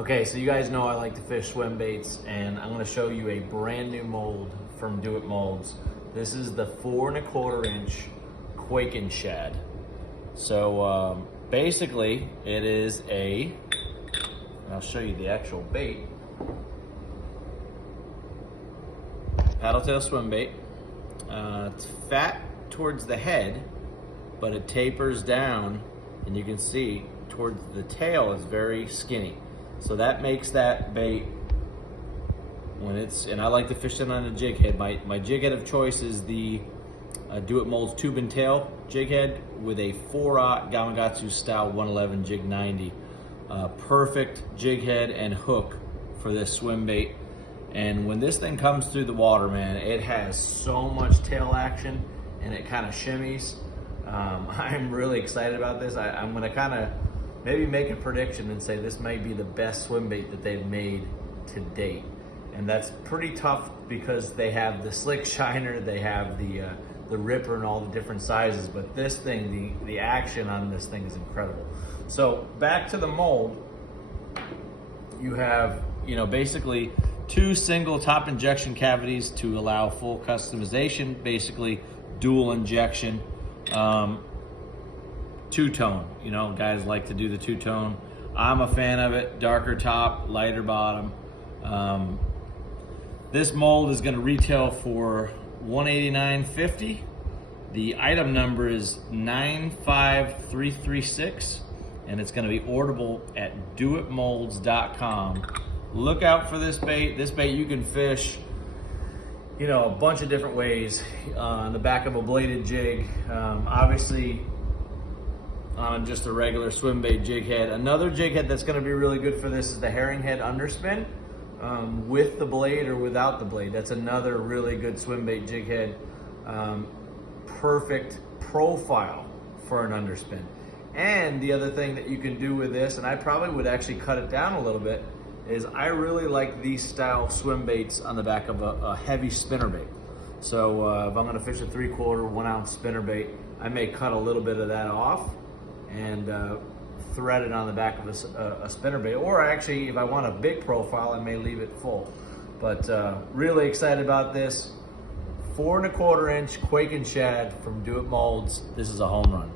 Okay, so you guys know I like to fish swim baits, and I'm gonna show you a brand new mold from Do It Molds. This is the 4 1/4 inch Quakin Shad. So basically it is I'll show you the actual bait. Paddle tail swim bait. It's fat towards the head, but it tapers down, and you can see towards the tail is very skinny. So that makes that bait, and I like to fish it on a jig head. My jig head of choice is the Do It Molds tube and tail jig head with a 4/0 Gamakatsu style 111 jig 90. Perfect jig head and hook for this swim bait. And when this thing comes through the water, man, it has so much tail action and it kind of shimmies. I'm really excited about this. I'm gonna kind of maybe make a prediction and say this might be the best swim bait that they've made to date. And that's pretty tough because they have the slick shiner, they have the ripper and all the different sizes, but this thing, the action on this thing is incredible. So back to the mold, you have, basically 2 single top injection cavities to allow full customization, basically dual injection. Two-tone, guys like to do the two-tone. I'm a fan of it, darker top, lighter bottom. This mold is gonna retail for $189.50. The item number is 95336, and it's gonna be orderable at doitmolds.com. Look out for this bait. This bait you can fish, a bunch of different ways on the back of a bladed jig. Obviously, on just a regular swim bait jig head. Another jig head that's gonna be really good for this is the herring head underspin with the blade or without the blade. That's another really good swim bait jig head. Perfect profile for an underspin. And the other thing that you can do with this, and I probably would actually cut it down a little bit, is I really like these style swim baits on the back of a heavy spinnerbait. So if I'm gonna fish a 3/4, 1 ounce spinnerbait, I may cut a little bit of that off and thread it on the back of a spinnerbait. Or actually, if I want a big profile, I may leave it full. But really excited about this. 4 1/4 inch Quakin Shad from Do It Molds. This is a home run.